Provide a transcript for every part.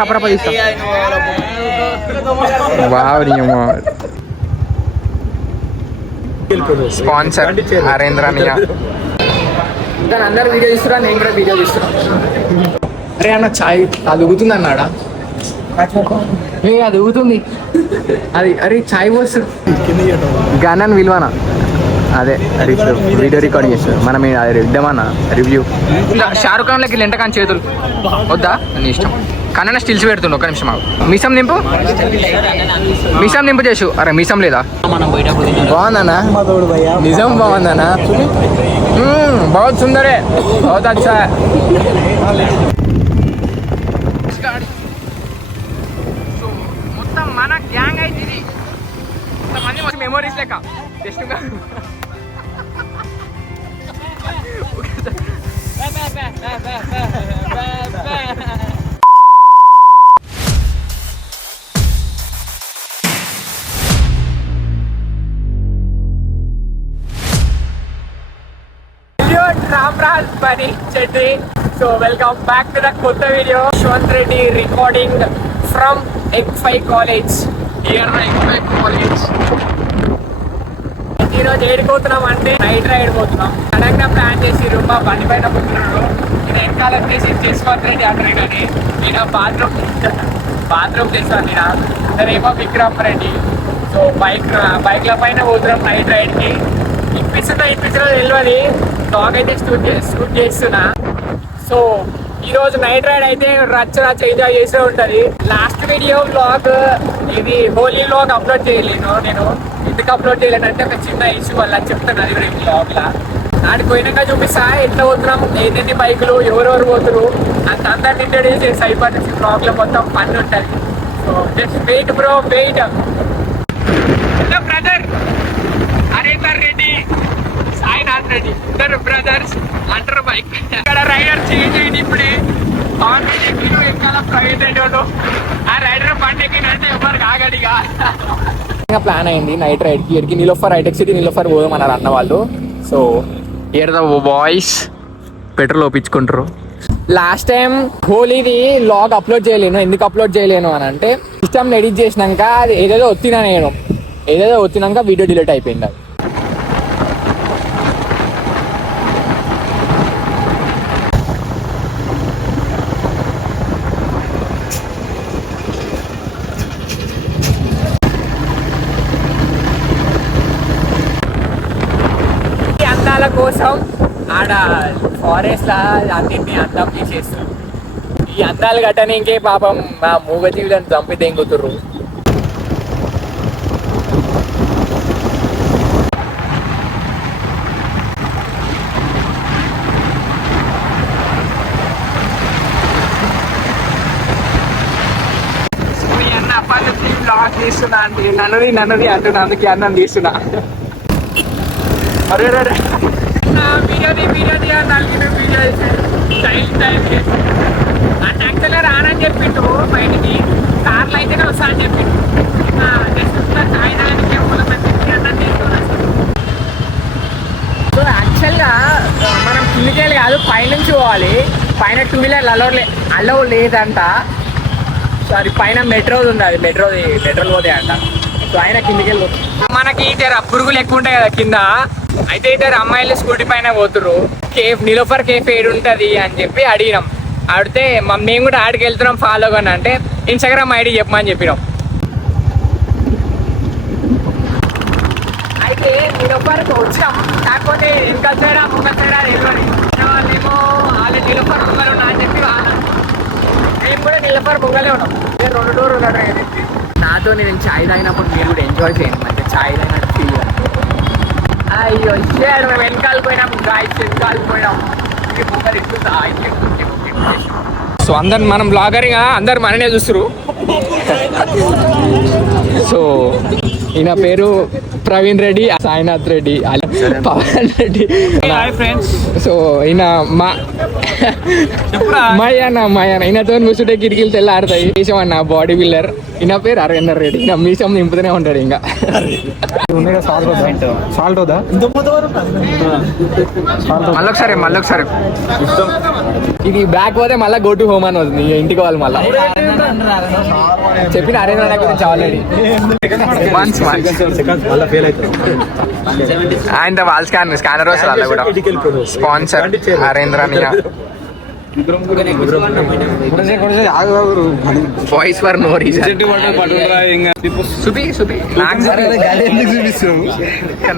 రపరప తీస్తాం. స్పాన్సర్ హరేంద్ర అనియా. కానీ అందరు వీడియో తీస్తున్నా, నేను కూడా వీడియో తీస్తున్నా. అరే అన్న చాయ్ అది ఊగుతుంది అన్నాడా? అది ఊగుతుంది అది. అరే చాయ్ పోస్తుంది గనన్ విలువనా? అదే వీడియో రికార్డ్ చేస్తారు మనం. అది ఇద్దామన్నా రివ్యూ. షారుఖ్ ఖాన్ లకి లెంట కానీ చేతులు వద్దా? నీ ఇష్టం. కన్నా స్టిల్స్ పెడుతుండు. ఒక నిమిషం ఆగు. మీసం నింపు, మీసం నింపు చేసు. అరే మీసం లేదా? బాగుందన్నా, నిజం బాగుందన్నా. बहुत सुंदर है, बहुत अच्छा है. మొత్తం మన గ్యాంగ్ అయితే ఇది. ఇంతమంది మంచి మెమోరీస్ లెక్క జస్ట్గా. రామ్రాజ్ బని చెట్టి. So welcome back to the కొత్త video. Yashwanth Reddy recording from ఎగ్5 కాలేజ్. ఎగ్5 కాలేజ్. ఈరోజు ఏడిపోతున్నాం అంటే నైట్ రైడ్ పోతున్నాం. సడన్ గా ప్లాన్ చేసి మా బండి పైన పోతున్నాడు. నేను వెనకాల వచ్చేసి యశ్వంత్ రెడ్డి అంటారు కానీ నేను బాత్రూమ్ చేస్తాను. నేను ఏమో విక్రమ్ రెడ్డి. సో బైక్ల పైన పోతున్నాం నైట్ రైడ్కి. ఇప్పిస్తున్నా తెలియదు. బ్లాగ్ అయితే షూట్ చేస్తున్నా. సో ఈరోజు నైట్ రైడ్ అయితే రచ్చ ఎంజాయ్ చేసే ఉంటుంది. లాస్ట్ వీడియో బ్లాగ్ ఇది హోలీ బ్లాగ్ అప్లోడ్ చేయలేను. నేను ఎందుకు అప్లోడ్ చేయలేనంటే ఒక చిన్న ఇష్యూ వల్ల చెప్తాను. అది బ్లాగ్లా నాటికి పోయినాక చూపిస్తా ఎట్లా పోతున్నాం, ఏంటంటే బైకులు ఎవరెవరు పోతున్నారు అంత అందరిని ఇంట్రడ్యూస్ చేసి అయిపోతుంది. బ్లాగ్లో మొత్తం పని ఉంటుంది. So just wait bro, wait. Hello brother Harender Reddy, Sainath Reddy, ఇద్దరు బ్రదర్స్ అంటారు బైక్. ఇక్కడ రైడర్ చేంజ్ అయింది ఇప్పుడే. ఆన్ రైడ్ ఎక్కిన ఎక్కాల ప్రైవేట్ రైడర్. ఆ రైడర్ బండి ఎక్కినంటే ఎవరు కాగడిగా. ప్లాన్ అయింది నైట్ రైడ్ కి. ఎడికి నీలోఫర్ హైటెక్ సిటీ నీలోఫర్ పోదామన్నారు అన్న వాళ్ళు. So here the boys petrol ఒప్పించుకుంటారు. లాస్ట్ టైం హోలీది లాగ్ అప్లోడ్ చేయలేను. ఎందుకు అప్లోడ్ చేయలేను అని అంటే సిస్టమ్ ఎడిట్ చేసినాక అది ఏదేదో వచ్చినాక వీడియో డిలీట్ అయిపోయింది. అది అందాల కోసం ఆడ ఫారెస్ట్ లా అన్నింటినీ అందం చేసేస్తారు. ఈ అందాలు కట్టనీకే పాపం మా మూగజీవులను చంపి తెంగుతుర్రు. అన్న అప్పటి బ్లాగ్ తీస్తున్నా అంటే నన్నది అంటున్నా, అందుకే అన్నం తీస్తున్నా. అరే వీడియో నలిగిన వీడియో టైం చేసి అంటే యాక్చువల్గా రానని చెప్పిండు బయటికి. కార్లో అయితేనే వస్తా అని చెప్పిండు. సో యాక్చువల్గా మనం కిందికి వెళ్ళి కాదు పైనుంచి పోవాలి. పైన 2 వీలర్ అలో లేదంట. సో అది పైన మెట్రోది ఉంది. అది మెట్రోలు పోతాయి అంట. సో ఆయన కిందికి వెళ్ళి మనకి ఇద్దరు పురుగులు ఎక్కువ ఉంటాయి కదా కింద. అయితే ఇద్దరు అమ్మాయిలు స్కూటీ పైన పోతుర్రు. నీలోఫర్ కేఫ్ ఏడు ఉంటుంది అని చెప్పి అడిగినాం. అడిగితే మేము కూడా ఆడికి వెళ్తున్నాం ఫాలో కానీ అంటే ఇన్స్టాగ్రామ్ ఐడి చెప్పమని చెప్పినాం. అయితే నీలోఫర్కి వచ్చినాం. కాకపోతే వెనకాల సైడా ముంగల సైడా తెలియదు. వాళ్ళేమో వాళ్ళ నీలోఫర్ ముంగలు ఉన్నా అని చెప్పి మేము కూడా నీలోఫర్ ముంగలే ఉన్నాం. 2 డోర్ ఉన్నాడు. నాతో నేను చాయ్ తాగినప్పుడు మీరు కూడా ఎంజాయ్ చేయండి. మంచిగా చాయ్ తాగినట్టు ఫీల్. అయ్యో ఇచ్చాడు. మేము వెనకాలిపోయినాం గాయస్, వెనకాలిపోయినాం. సో అందరు మనం బ్లాగర్గా అందరు మననే చూస్తారు. సో ఈయన పేరు ప్రవీణ్ రెడ్డి, సాయినాథ్ రెడ్డి, పవన్ రెడ్డి. సో ఈయన మాయన్న ఈయనతో కూర్చుంటే కిటికీలు తెల్లారుతాయి. వేసామన్న బాడీ బిల్డర్. ఈయన పేరు హరేందర్ రెడ్డి. ఈయన మీసం నింపుతూనే ఉంటాడు. ఇంకా మళ్ళొకసారి ఇది బ్యాక్ పోతే మళ్ళీ గో టు హోమ్ అని వస్తుంది ఇంటికి వాళ్ళు. మళ్ళీ చెప్పిన హరేంద్ర అన్న గురించి ఆల్రెడీ ఆయన వాళ్ళ స్కానర్ వస్తుంది అలా కూడా sponsor Harendra voice for no reason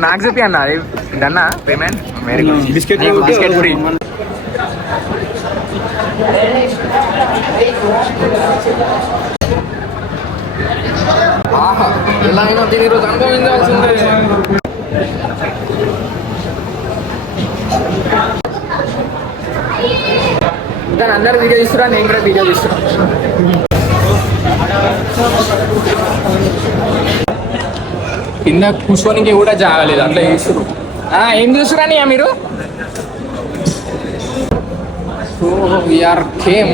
నాకు చూపి అన్న అన్న పేమెంట్ బిస్కెట్ ఫ్రీ. ఆహా ఎలా అయినా దీని రోజు అనుభవించాల్సిందే. కానీ అందరు వీడియో తీస్తున్నా, నేను కూడా వీడియో తీస్తున్నా. కింద కూర్చోనికి కూడా జాగలేదు అట్లా చేస్తున్నారు. ఏం చూస్తున్నా మీరు? కేమ్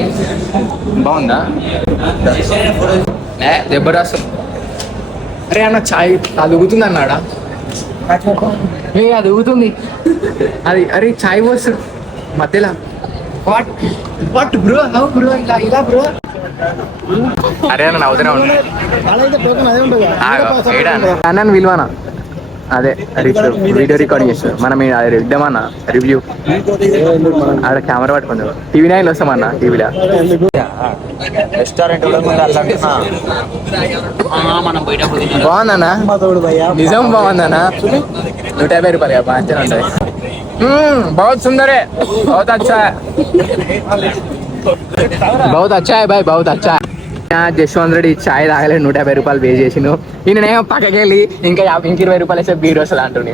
బాగుందా? జబర్దస్త్. అరే అన్న చాయ్ అది ఊగుతుంది అన్నాడా? అది ఊగుతుంది అది. అరే చాయ్ పోసు మధ్యలో వాట్ బ్రో హౌ బ్రో ఇలా బ్రో. అరే అన్న నవ్వుతూనే అన్న విలువనా అదే వీడియో రికార్డింగ్ చేస్తారు మనం ఇద్దామన్నా రివ్యూ. ఆడ కెమెరా పట్టుకుంది. టీవీ 9 వస్తామన్నా టీవీలో రెస్టారెంట్ బాగుందన్నా నిజం బాగుందన్నా. 150 రూపాయలు మంచిగా ఉంటాయి. बहुत सुंदर है बहुत अच्छा है बहुत अच्छा है भाई बहुत अच्छा है. జశ్వంత్ రెడ్డి ఛాయ్ తాగలే 150 రూపాయలు పే చేసిను. నేనేమో పక్కకి వెళ్ళి ఇంకా 20 రూపాయలు వేస్తే బీర్ వస్తుంది అంటున్నా.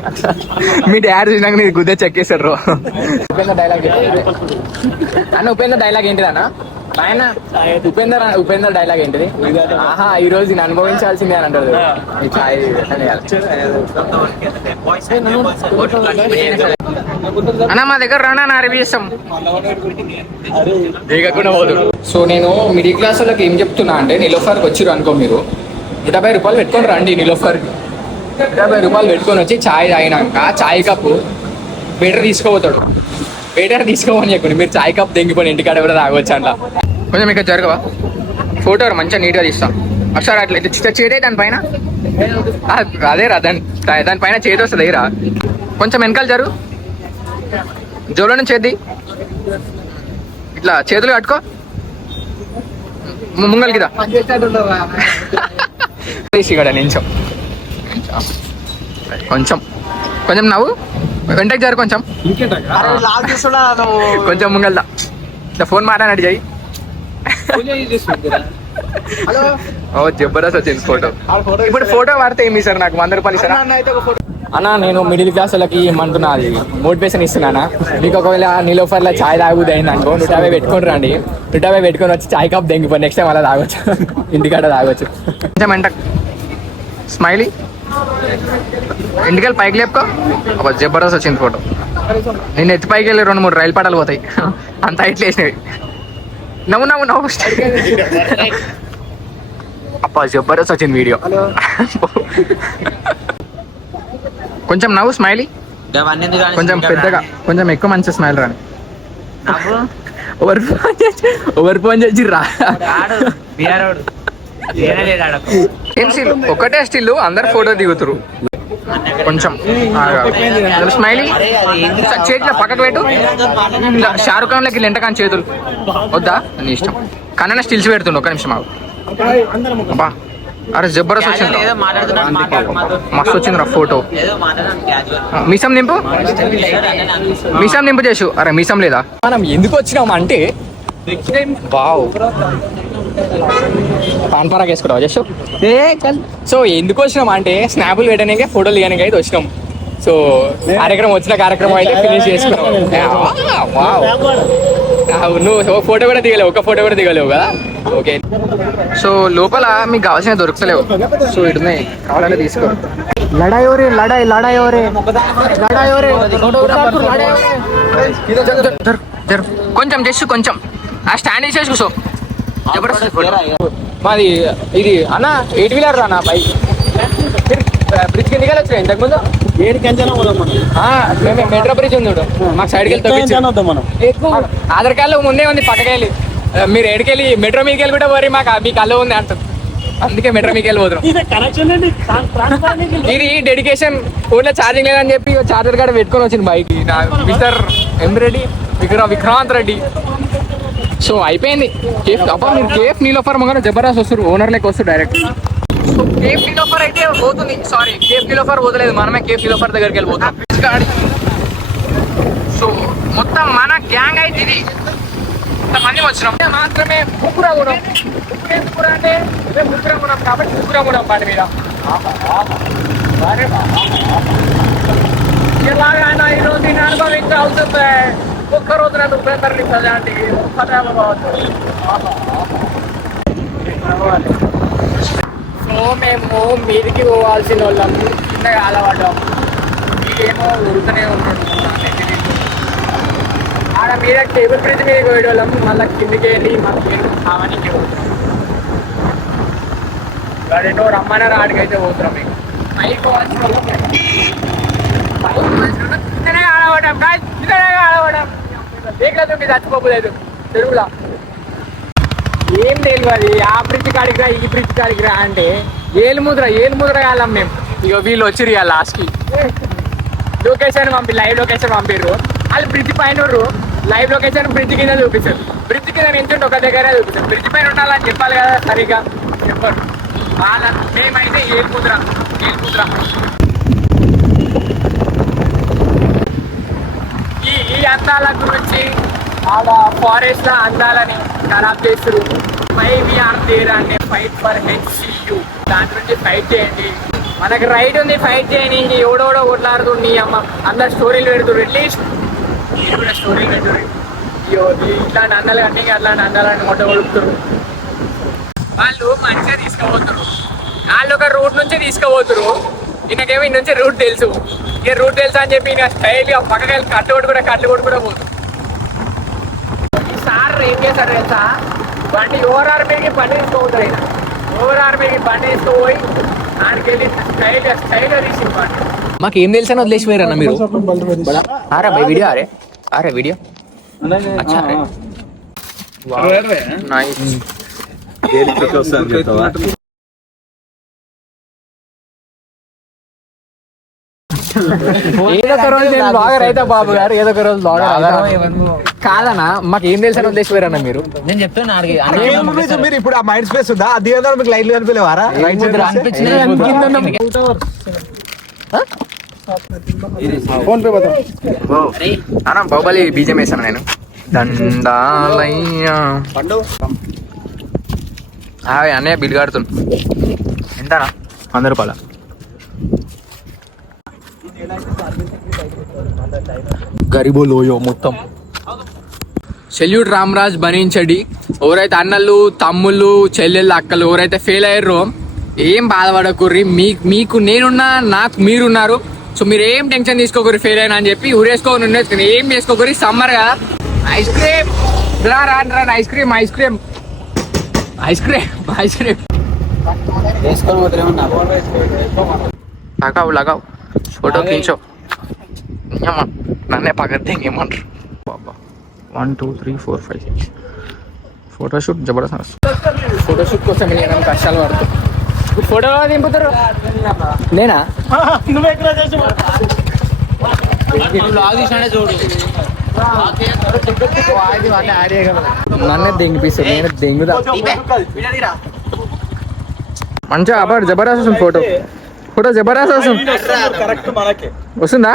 మీ డాడీ చూసినాక నీకు గుద్దే చెక్కేశారు. ఉపేంద్ర డైలాగ్ అన్న, ఉపేంద్ర డైలాగ్ ఏంటిది అన్న? ఆయన ఉపేంద్ర డైలాగ్ ఏంటిది? ఆహా ఈ రోజు నేను అనుభవించాల్సిందే అని అంటారు. ఈ ఛాయ్ అన్న మా దగ్గర రానా రివ్యూ చేస్తాం దిగకుండా పోదు. సో నేను మిడిల్ క్లాస్ వాళ్ళకి ఏం చెప్తున్నా అంటే, నిలోఫర్కి వచ్చిర్రు అనుకో మీరు 150 రూపాయలు పెట్టుకొని రండి. నిలోఫర్కి 150 రూపాయలు పెట్టుకొని వచ్చి ఛాయ్ తాగినాక ఛాయ్ కప్పు బెటర్ తీసుకోపోతాడు. బెటర్ తీసుకోమని చెప్పండి. మీరు ఛాయ్ కప్ దెంగిపోయి ఇంటికాడ కూడా తాగవచ్చు. అట్లా కొంచెం ఇక్కడ జరగవా? ఫోటో మంచిగా నీట్గా తీస్తాం. ఒకసారి అట్లా చేదే దానిపైన అదే రా దానిపైన చేతి వస్తుంది రా. కొంచెం వెనకాల జరుగు. జోలో నుంచి చేద్ది ఇట్లా చేతులు కట్టుకో. ముంగలికి రా నించం. కొంచెం కొంచెం నవ్వు వెంటకి జరు. కొంచెం కొంచెం ముంగల్దా ఇట్లా ఫోన్ మాట్లాడినట్టు చెయ్యి. ఓ జబర్దస్త్ వచ్చింది ఫోటో. ఇప్పుడు ఫోటో వాడితే ఏమి ఇస్తారు నాకు? 100 రూపాయలు ఇస్తారా అన్న? నేను మిడిల్ క్లాస్ వాళ్ళకి ఏమంటున్నా, అది మోటివేషన్ ఇస్తున్నానా. మీకు ఒకవేళ నిలోఫర్లో ఛాయ్ తాగుది అయింది అనుకో, 150 పెట్టుకొని రండి. 150 పెట్టుకొని వచ్చి ఛాయ్ కప్ దెంగిపోయి నెక్స్ట్ టైం అలా తాగొచ్చు. ఇంటికాడ తాగొచ్చు. కొంచెం ఎంట స్మైలీ ఇంటికెళ్ళి పైకి లేపుకో. ఒక జబర్దస్త్ వచ్చింది ఫోటో. నేను ఎత్తి పైకి వెళ్ళి 2-3 రైలు పటాలు పోతాయి. అంత ఇట్లా వేసినవి. నవ్వు నవ్వు నవ్వు. అప్ప జబర్దస్త్ వచ్చింది వీడియో. కొంచెం నవ్వు స్మైలీ. కొంచెం పెద్దగా, కొంచెం ఎక్కువ మంచి స్మైల్ రాని. ఓవర్ ఫోన్ చేసి రా. ఏం స్టిల్ ఒకటే స్టిల్ అందరు ఫోటో దిగుతురు. కొంచెం స్మైలీ చేతిలో పక్కకు పెట్టు. షారుఖ్ ఖాన్ లకి లెంటకాని చేతులు వద్దా? నీ ఇష్టం. కన్నా స్టిల్స్ పెడుతుండు. ఒక నిమిషం ఆగు. అబ్బా అరే జబర్దస్త్ వచ్చింది. మస్తు వచ్చిందిరా ఫోటో. మీసం నింపు, మీసం నింపు చేసు. అరే మీసం లేదా? మనం ఎందుకు వచ్చినాం అంటే, వావ్ పాన్ పరాగ్ వేసుకుంటావా చేసు? సో ఎందుకు వచ్చినాం అంటే స్నాపులు పెట్టడానికి, ఫోటోలు తీయడానికి అయితే వచ్చినాం. సో కార్యక్రమం కార్యక్రమం అయితే ఫినిష్ చేసుకున్నాం. నువ్వు ఫోటో కూడా దిగలేవు, ఒక ఫోటో కూడా దిగలేవు కదా. ఓకే సో లోపల మీకు కావాల్సిన దొరుకుతలేవు. సో ఇటున్నాయి, కావాలంటే తీసుకో. లడాయి ఓరే లడాయి లడాయి ఓరే లడాయి ఓరే. కొంచెం జస్ట్ కొంచెం ఆ స్టాండ్ వేసేసి కూర్చో. మాది ఇది అన్న 8 వీలర్ రా. నా బైక్ బ్రిడ్జ్ కిందకి వెళ్ళొచ్చు ఇంతకుముందు. మేము మెట్రో బ్రిడ్జ్ ఉంది మాకు సైడ్కి వెళ్తాం. ఆధార్ కార్డులో ముందే ఉంది పక్కకి వెళ్ళి. మీరు ఎడికెళ్ళి మెట్రో మీదకి వెళ్ళి కూడా పోరి మాకు మీకు అల్లు ఉంది అంటుంది, అందుకే మెట్రో మీదకి వెళ్ళి పోతున్నాం. ఇది డెడికేషన్ ఫోన్లో ఛార్జింగ్ లేదని చెప్పి చార్జర్ కాడ పెట్టుకొని వచ్చింది బైక్ మిస్టర్ ఎం రెడ్డి విక్రాంత్ రెడ్డి. సో అయిపోయింది కేఫ్. అబ్బా మీరు కేఫ్ నీలోఫర్ మగన జబర్దస్త్ వస్తారు, ఓనర్ లెక్క వస్తారు డైరెక్ట్. సో కేఫ్ నీలోఫర్ అయితే పోతుంది, సారీ కేఫ్ నీలోఫర్ పోతలేదు, మనమే కేఫ్ నీలోఫర్ దగ్గరికి వెళ్ళిపోతాం. సో మొత్తం మన గ్యాంగ్ అయితే ఇది మంది వచ్చినాం మాత్రమే. ముగ్గురం అంటే ముగ్గురం ఉన్నాం కాబట్టి ముగ్గురం ఉన్నాం బండి మీద. ఎలాగైనా ఈరోజు నేను అనుభవించి అవుతుంది, ఒక్క రోజు నన్ను బెదర్లిస్తుంది అంటే సో మేము మీదికి పోవాల్సిన వాళ్ళం చిన్నగా అలవాటం, మీకేమో ఉరుకునే ఉన్నాడు. ఆడ మీద టేబుల్ బ్రిడ్జ్ మీద పోయేవాళ్ళం, మళ్ళీ కిందికి వెళ్ళి మనకి అవన్నీ వాడేటో రమ్మన్నారు, ఆడికైతే పోతున్నాం. మీకు పైకి పోవాల్సిన ఆడవడం ఆడవడం దేకలేదు, మీరు చచ్చిపోలేదు తెలుగులా ఏం తెలియదు. ఆ బ్రిడ్జ్ కాడికి రా, ఈ బ్రిడ్జ్ కాడికి రా అంటే ఏలు ముద్ర కాలం మేము. ఇక వీళ్ళు వచ్చిరు ఇక లాస్ట్కి లొకేషన్ లైవ్ లొకేషన్ పంపిర్రు. వాళ్ళు బ్రిడ్జ్ పైన లైవ్ లొకేషన్ బ్రిడ్జ్ కింద చూపిస్తారు. బ్రిడ్జ్ కింద నుంచి ఒక దగ్గర చూపిస్తారు. బ్రిడ్జ్ పైన ఉండాలని చెప్పాలి కదా, సరిగా చెప్పరు. వాళ్ళ మేమైతే ఏలుముద్ర ఈ అందాల గురించి ఆడ ఫారెస్ట్ అందాలని ఖరాబ్ చేస్తారు. వై వీఆర్ దేర్ అంటే ఫైట్ ఫర్ HCU, దాని గురించి ఫైట్ చేయండి. మనకు రైట్ ఉంది, ఫైట్ చేయండి. ఇంక ఎవడోడో కొట్లాడుతుంది నీ అమ్మ, అందరు స్టోరీలు పెడుతురు. అట్లీస్ట్ మీరు కూడా స్టోరీలు పెడుతురు. ఇట్లాంటి అందాలు అన్నీ అట్లాంటి అందాలని మొట్ట కొడుకుతారు. వాళ్ళు మంచిగా తీసుకుపోతారు, వాళ్ళు ఒక రూట్ నుంచి తీసుకుపోతారు. ఈయనకేమో ఇన్ని నుంచి రూట్ తెలుసు. ఇక రూట్ తెలుసు అని చెప్పి ఇంకా స్టైల్గా పక్కకి కట్టుకోడు కూడా పోతుంది. ఈసారి ఏం చేశారు తెలుసా, బండి ఓవరార్ మీదకి బండి తీసుకోపోతారు. ఆయన ఓవరార్ మీదకి బండి తీసుకుపోయి ఆడికి వెళ్ళి స్టైల్గా తీసి మాకు ఏం తెలుసని వదిలేసిపోయారన్న మీరు. ఆరా బై వీడియో అరే వీడియో అచ్చా నైస్. ఏదో ఒక రోజు నేను బ్లాగర్ అయితే బాబు గారు, ఏదో ఒక రోజు బ్లాగర్ కాదన్నా. మాకు ఏం తెలుసని వదిలేసిపోయారన్న మీరు. నేను చెప్తాను మీరు ఇప్పుడు ఆ మైండ్ స్పేస్ ఉందా, అది మీకు లైట్ కనిపించలేవారా? అన్నా బాహుబలి బీజం వేసాను నేను. దండాలయ్యా అన్నయ్య బిల్ కడుతున్నా. ఎంతనా? 100 రూపాయల. గరిబోలోయో మొత్తం. సెల్యూట్ రామరాజ్ భరించడి. ఎవరైతే అన్నలు తమ్ముళ్ళు చెల్లెళ్ళు అక్కలు ఎవరైతే ఫెయిల్ అయ్యారో ఏం బాధపడకుర్రి. మీకు నేనున్నా, నాకు మీరున్నారు. సో మీరు ఏం టెన్షన్ తీసుకోకూరి ఫెయిల్ అయినా అని చెప్పి ఊరేసుకోని ఉండేసుకుని ఏం చేసుకోకూరి. సమ్మర్ కదా, ఐస్ క్రీమ్ రాను ఐస్ క్రీమ్ लगाओ फोटो खींचो. నన్నే పగద్దేంगे ఏమంటారు బాబా. 1 2 3 4 5 6 ఫోటోషూట్ జబర్దస్త్. ఫోటోషూట్ కోసం నేను కష్టాలు పడుతూ ఫోటో దింపుతారు. నేనా నన్నే దెంగిపిస్తాను, నేను దెంగుదా. మంచిగా అబ్బాయి జబర్దస్త్ వస్తుంది. ఫోటో జబర్దస్త్ వస్తుంది. వస్తుందా?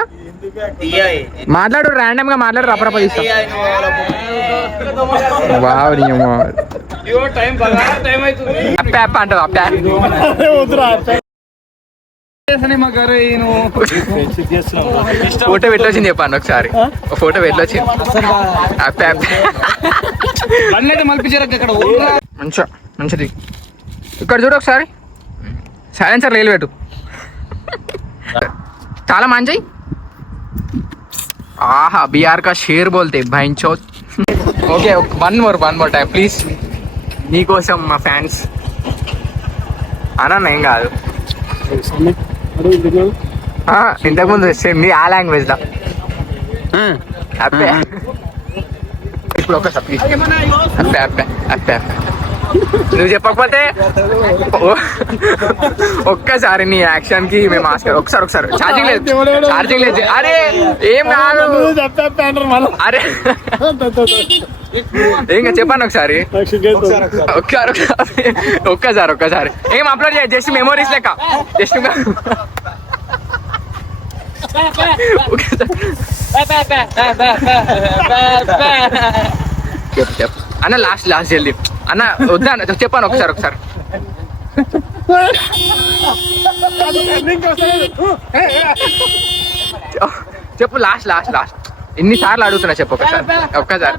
మాట్లాడు, ర్యాండమ్ గా మాట్లాడు, రపరప తీస్తా. అంటావు ఫోటో పెట్టొచ్చింది చెప్పండి ఒకసారి. ఫోటో పెట్టొచ్చింది మంచిది. ఇక్కడ చూడు ఒకసారి, సైలెన్సర్ లేలు పెట్టు. చాలా మంచి. ఆహా బిహార్ కా షేర్ బోల్తే భైంచో. Okay one more time please, నీకోసం మా ఫ్యాన్స్. అన్న ఏం కాదు, ఇంతకుముందు సేమ్ ఆ లాంగ్వేజ్ లా ఇప్పుడు ఒకసారి ప్లీజ్ నువ్వు చెప్పకపోతే ఒక్కసారి నీ యాక్షన్ కి మేము ఆస్కార్ ఒకసారి ఛార్జింగ్ లేదు అరే ఏం కాదు అరే ఇంకా చెప్పాను ఒకసారి ఒక్కసారి ఏం అప్లోడ్ చేయ జస్ట్ మెమోరీస్ లెక్క జస్ట్ చెప్పు అన్న లాస్ట్ జల్దీ అన్న వద్దా అన్న చెప్పాను ఒకసారి చెప్పు లాస్ట్ ఎన్నిసార్లు అడుగుతున్నా చెప్పు ఒక్కసారి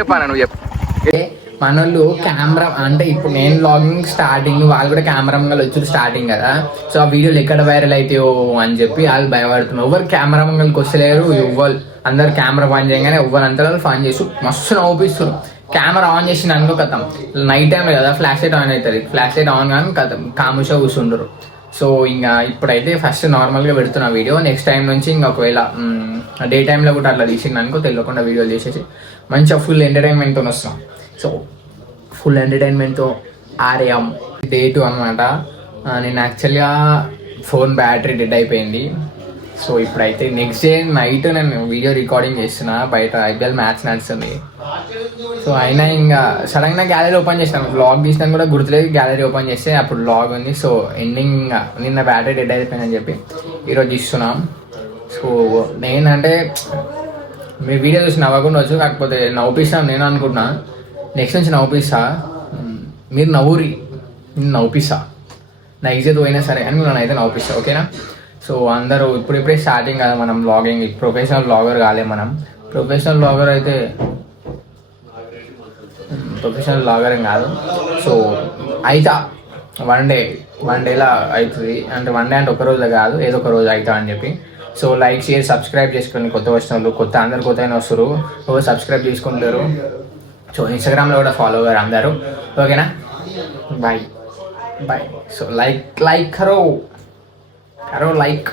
చెప్పాను నువ్వు చెప్పు. మనోళ్ళు కెమెరా అంటే ఇప్పుడు నేను వ్లాగింగ్ స్టార్టింగ్ వాళ్ళు కూడా కెమెరా వచ్చి స్టార్టింగ్ కదా, సో ఆ వీడియోలు ఎక్కడ వైరల్ అవుతాయో అని చెప్పి వాళ్ళు భయపడుతున్నారు. ఎవరు కెమెరా మంగళకి వస్తలేరు, ఎవ్వరు అందరు కెమెరా ఆన్ చేయగానే ఎవ్వరు అంతా ఫాన్ చేసి మస్తు నవ్వుపిస్తారు. కెమెరా ఆన్ చేసి అనుకో కథం నైట్ టైం కదా ఫ్లాష్ లైట్ ఆన్ అవుతుంది, ఫ్లాష్ లైట్ ఆన్ కానీ కథం కాముషా కూర్చుంటారు. సో ఇంకా ఇప్పుడైతే ఫస్ట్ నార్మల్గా పెడుతున్నా వీడియో, నెక్స్ట్ టైం నుంచి ఇంకా ఒకవేళ డే టైంలో కూడా అట్లా తీసింది అనుకో తెలియకుండా వీడియోలు చేసేసి మంచిగా ఫుల్ ఎంటర్టైన్మెంట్తో వస్తాం. సో ఫుల్ ఎంటర్టైన్మెంట్తో ఆర్యాం డే 2 అనమాట. నేను యాక్చువల్గా ఫోన్ బ్యాటరీ డెడ్ అయిపోయింది. సో ఇప్పుడైతే నెక్స్ట్ డే నైట్ నేను వీడియో రికార్డింగ్ చేస్తున్నా, బయట ఐపీఎల్ మ్యాచ్ నడుస్తుంది. సో అయినా ఇంకా సడన్గా గ్యాలరీ ఓపెన్ చేసినాను, వ్లాగ్ తీసినా కూడా గుర్తులేదు, గ్యాలరీ ఓపెన్ చేస్తే అప్పుడు వ్లాగ్ ఉంది. సో ఎండింగ్ నిన్న బ్యాటరీ డెడ్ అయిపోయిందని చెప్పి ఈరోజు ఇస్తున్నాం. సో నేనంటే మీ వీడియో చూసి నవ్వకుండా కాకపోతే నవ్వుపిస్తాను నేను అనుకుంటున్నా, నెక్స్ట్ నుంచి నవ్వుపిస్తా, మీరు నేను నవ్వుపిస్తా, నా ఇజ్జత్ పోయినా సరే అని నన్ను అయితే నవ్వుపిస్తా, ఓకేనా? సో అందరూ ఇప్పుడిప్పుడే స్టార్టింగ్ కదా మనం వ్లాగింగ్, ప్రొఫెషనల్ వ్లాగర్ కాలే మనం. ప్రొఫెషనల్ వ్లాగర్ అయితే ప్రొఫెషనల్ వ్లాగర్ కాదు. సో అయితే వన్ డేలా అవుతుంది, అంటే వన్ డే అంటే ఒక రోజులో కాదు, ఏదో ఒక రోజు అవుతా అని చెప్పి. సో లైక్ షేర్ సబ్స్క్రైబ్ చేసుకోండి, కొత్త వచ్చిన వాళ్ళు అందరు కొత్త అయినా వస్తారు, సబ్స్క్రైబ్ చేసుకుంటారు. సో ఇన్స్టాగ్రామ్లో కూడా ఫాలో అయ్యారు అందరూ, ఓకేనా? బాయ్. సో లైక్ కరో like